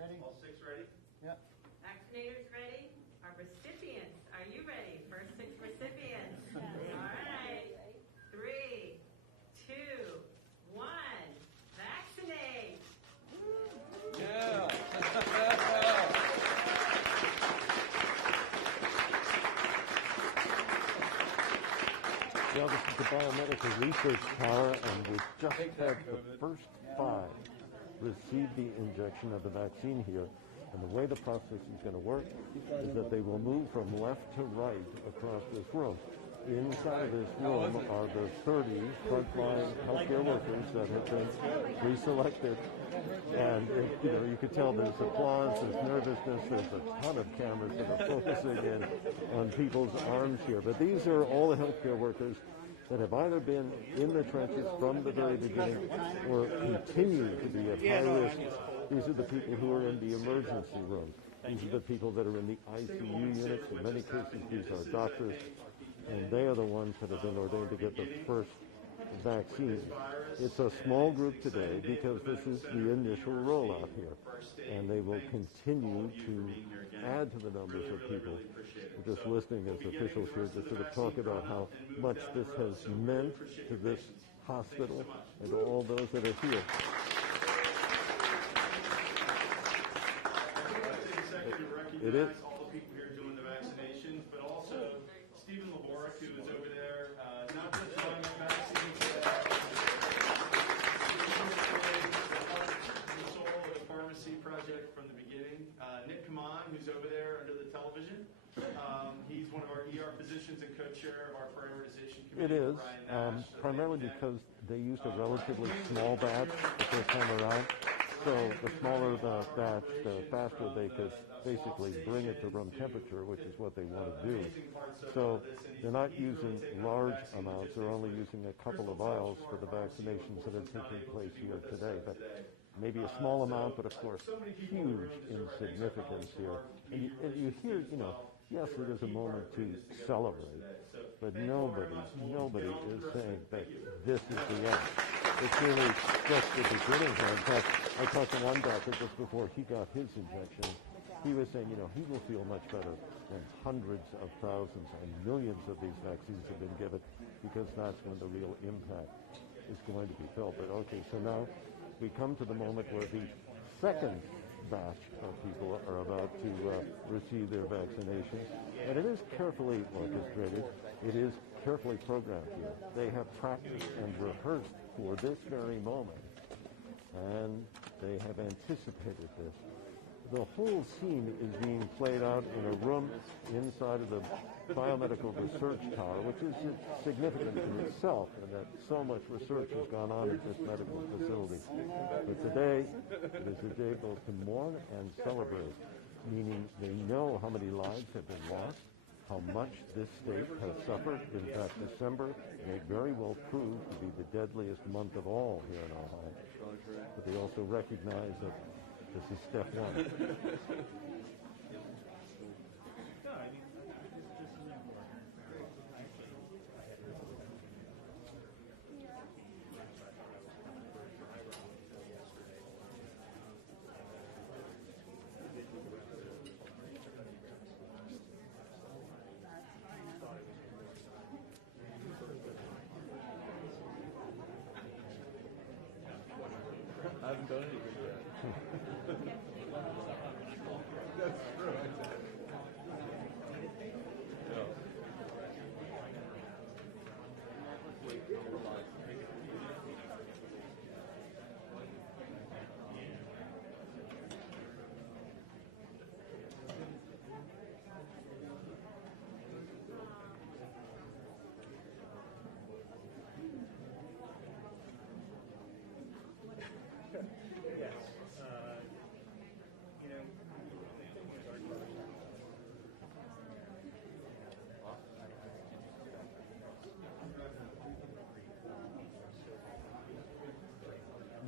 Ready? All six ready? Yeah. Vaccinators ready? Our recipients, are you ready? First six recipients. All right. 3, 2, 1. Vaccinate. Yeah. Well, this is the biomedical research tower, and we've just had the first 5 receive the injection of the vaccine here. And the way the process is going to work is that they will move from left to right across this room. Inside of this room are the 30 frontline healthcare workers that have been pre-selected. And you could tell there's applause, there's nervousness, there's a ton of cameras that are focusing in on people's arms here. But these are all the healthcare workers that have either been in the trenches from the very beginning or continue to be at high risk. These are the people who are in the emergency room. These are the people that are in the ICU units. In many cases, these are doctors, and they are the ones that have been ordained to get the first vaccine. It's a small group today because this is the initial rollout here, and they will continue to add to the numbers of people. We're just listening as officials here to sort of talk about how much this has meant to this hospital and to all those that are here. It is. All the people here doing the vaccinations, but also Stephen Laborick, who is over there, not just drawing the vaccines, the soul of the pharmacy project from the beginning. Nick Kaman, who's over there under the television. He's one of our ER physicians and co-chair of our prioritization committee. It is, primarily because they used a relatively small batch the first time around. So the smaller the batch, the faster they could basically bring it to room temperature, which is what they want to do. So they're not using large amounts. They're only using a couple of vials for the vaccinations that are taking place here today. But maybe a small amount, but of course, huge insignificance here. And you hear, yes, it is a moment to celebrate, but nobody is saying that this is the end. It's really just the beginning here. In fact, I talked to one doctor just before he got his injection. He was saying, he will feel much better when hundreds of thousands and millions of these vaccines have been given, because that's when the real impact is going to be felt. But okay, so now we come to the moment where the second batch of people are about to receive their vaccinations. And it is carefully orchestrated. It is carefully programmed here. They have practiced and rehearsed for this very moment, and they have anticipated this. The whole scene is being played out in a room inside of the biomedical research tower, which is significant in itself, and that so much research has gone on at this medical facility. But today, it is a day both to mourn and celebrate, meaning they know how many lives have been lost, how much this state has suffered. In fact, December may very well prove to be the deadliest month of all here in Ohio. But they also recognize that this is step one. I haven't done anything yet. That's true.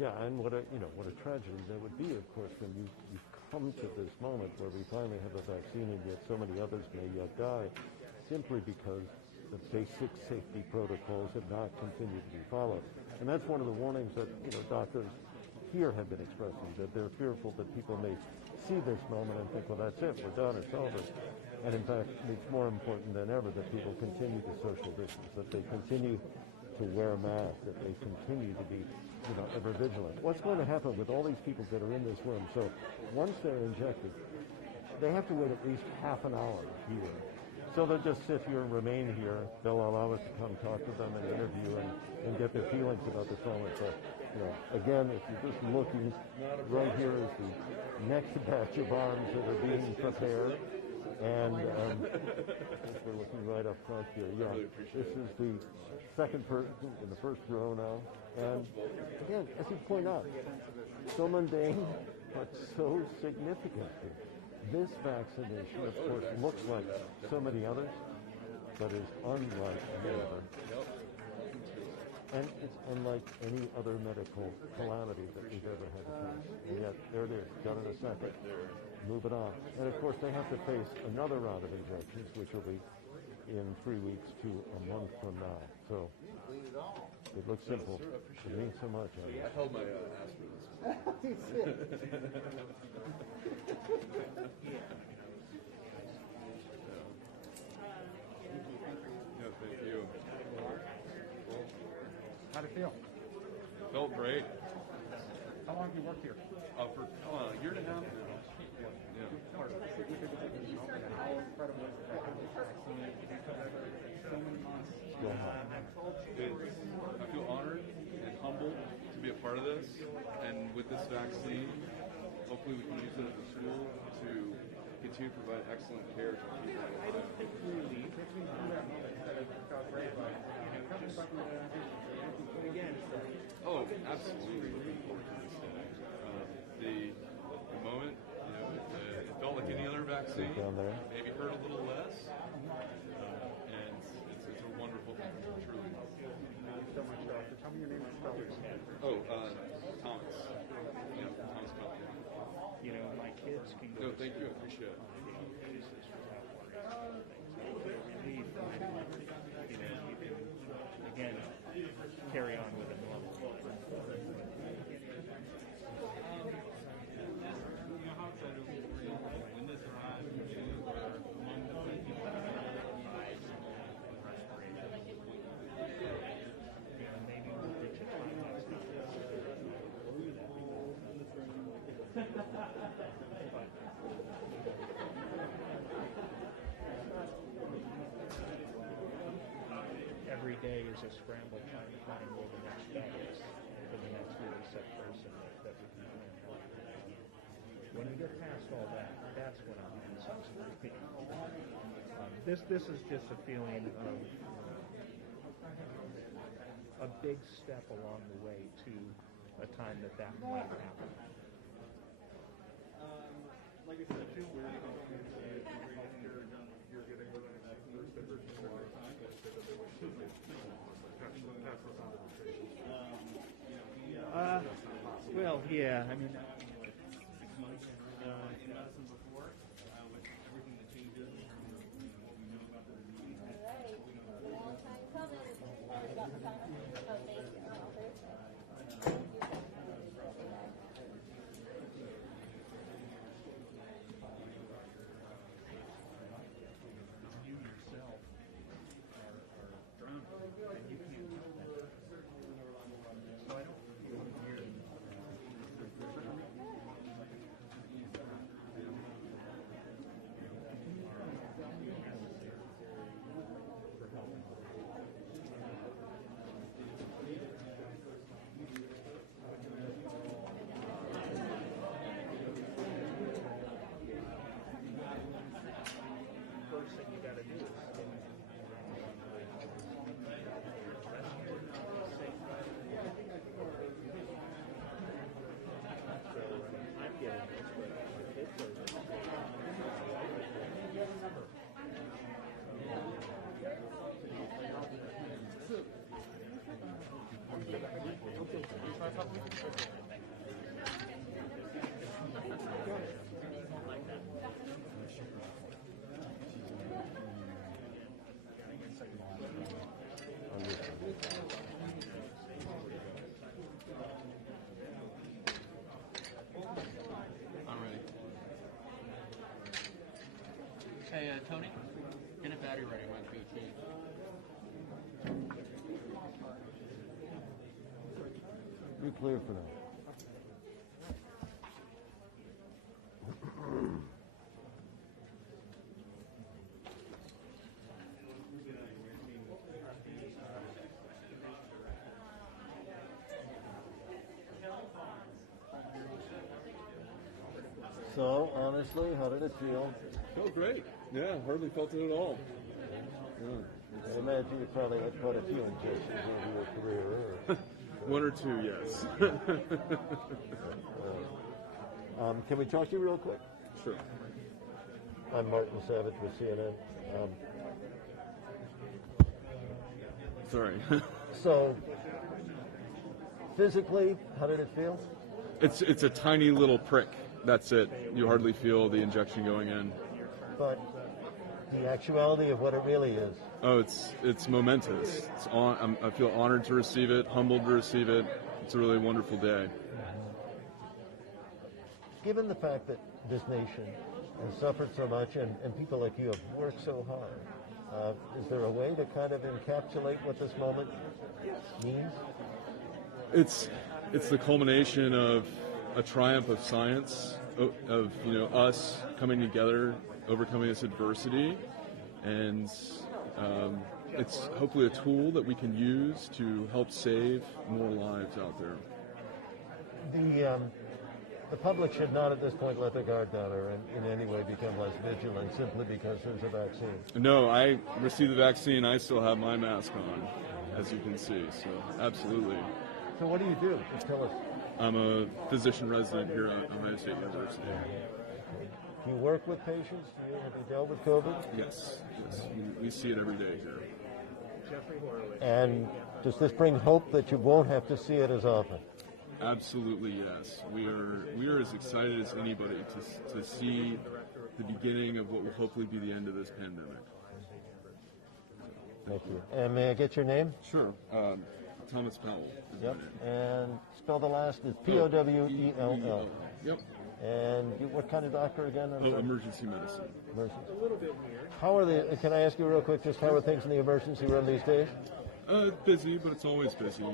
Yeah, and what a tragedy that would be, of course, when you come to this moment where we finally have a vaccine and yet so many others may yet die, simply because the basic safety protocols have not continued to be followed. And that's one of the warnings that doctors here have been expressing, that they're fearful that people may see this moment and think, well, that's it, we're done, it's over. And in fact, it's more important than ever that people continue to social distance, that they continue to wear masks, that they continue to be, ever vigilant. What's going to happen with all these people that are in this room? So once they're injected, they have to wait at least half an hour here. So they'll just sit here and remain here. They'll allow us to come talk to them and interview and get their feelings about this moment. So, again, if you're just looking, right here is the next batch of arms that are being prepared. And we're looking right up front here. Yeah, this is the second person in the first row now. And again, as you point out, so mundane, but so significant. This vaccination, of course, looks like so many others, but is unlike any other. And it's unlike any other medical calamity that we've ever had to face. And yet, there it is, done in a second. Move it on. And of course, they have to face another round of injections, which will be in 3 weeks to a month from now. So, it looks simple. It means so much. I held my aspirin this morning. Yeah, thank you. How'd it feel? Felt great. How long have you worked here? For a year and a half now. Yeah. How incredible is it that this vaccine so many months? I feel honored and humbled to be a part of this, and with this vaccine, hopefully we can use it as a tool to continue to provide excellent care to people. I don't think we leave. It's been through that moment that it felt great, but tell me about the again. Oh, absolutely looking forward to this day. The moment, it felt like any other vaccine. Down there. Maybe hurt a little less, and it's a wonderful thing, truly. Thank you so much, Doctor. Tell me your name and spell it. Oh, Thomas. Thomas Company. My kids can No, thank you. I appreciate it. Relief, again, carry on with it normal. When this arrived, you were among the first people to Maybe we'll digitize that every day is a scramble trying to find where the next step is for the next really sick person that we can help. When we get past all that, that's when I'm in some sort of peak. This is just a feeling of a big step along the way to a time that might happen. Like I said, too, we're healthcare you're getting first diversion all the time. Well, yeah, I mean, 6 months in medicine before, with everything that changes in terms of what we know about the disease. Long time coming. you yourself are drowning, and you can't help that. So I don't feel weird. Hey, Tony, get a battery ready with BT. You're clear for now. So, honestly, how did it feel? Felt great. Yeah, hardly felt it at all. Yeah. I imagine you probably had quite a few injections over your career. Or... One or two, yes. Can we talk to you real quick? Sure. I'm Martin Savage with CNN. Sorry. So, physically, how did it feel? It's a tiny little prick. That's it. You hardly feel the injection going in. But the actuality of what it really is. Oh, it's momentous. I feel honored to receive it, humbled to receive it. It's a really wonderful day. Given the fact that this nation has suffered so much and people like you have worked so hard, is there a way to kind of encapsulate what this moment means? It's the culmination of a triumph of science, of us coming together, overcoming this adversity, and it's hopefully a tool that we can use to help save more lives out there. The public should not at this point let their guard down or in any way become less vigilant simply because there's a vaccine. No, I received the vaccine. I still have my mask on, as you can see, so absolutely. So what do you do? Just tell us. I'm a physician resident here at Ohio State University. Do you work with patients? Have you dealt with COVID? Yes. We see it every day here. And does this bring hope that you won't have to see it as often? Absolutely, yes. We are as excited as anybody to see the beginning of what will hopefully be the end of this pandemic. Thank you. And may I get your name? Sure. Thomas Powell. Yep. And spell the last is Powell. Yep. And what kind of doctor again? Emergency medicine. Emergency. How are the? Can I ask you real quick? Just how are things in the emergency room these days? Busy, but it's always busy,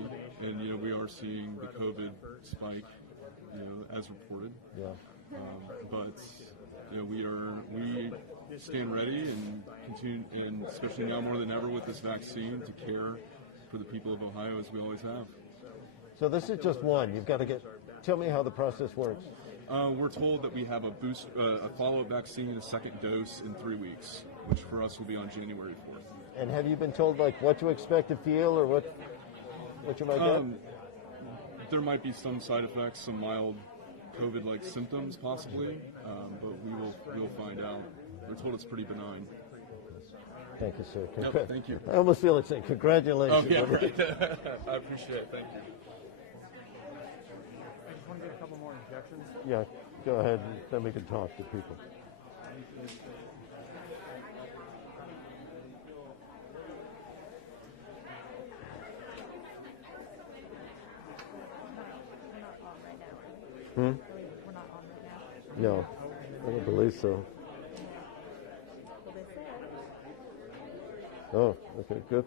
and we are seeing the COVID spike, as reported. Yeah. But we stand ready and continue, and especially now more than ever with this vaccine, to care for the people of Ohio as we always have. So this is just one. You've got to tell me how the process works. We're told that we have a follow-up vaccine, a second dose in 3 weeks, which for us will be on January 4th. And have you been told what to expect to feel or what you might get? There might be some side effects, some mild COVID-like symptoms possibly, but we will find out. We're told it's pretty benign. Thank you, sir. No, thank you. I almost feel like saying congratulations. Oh, yeah, right. I appreciate it. Thank you. I just want to get a couple more injections. Yeah, go ahead, and then we can talk to people. We're not on right now. No, I don't believe so. Well, they said. Oh, okay, good.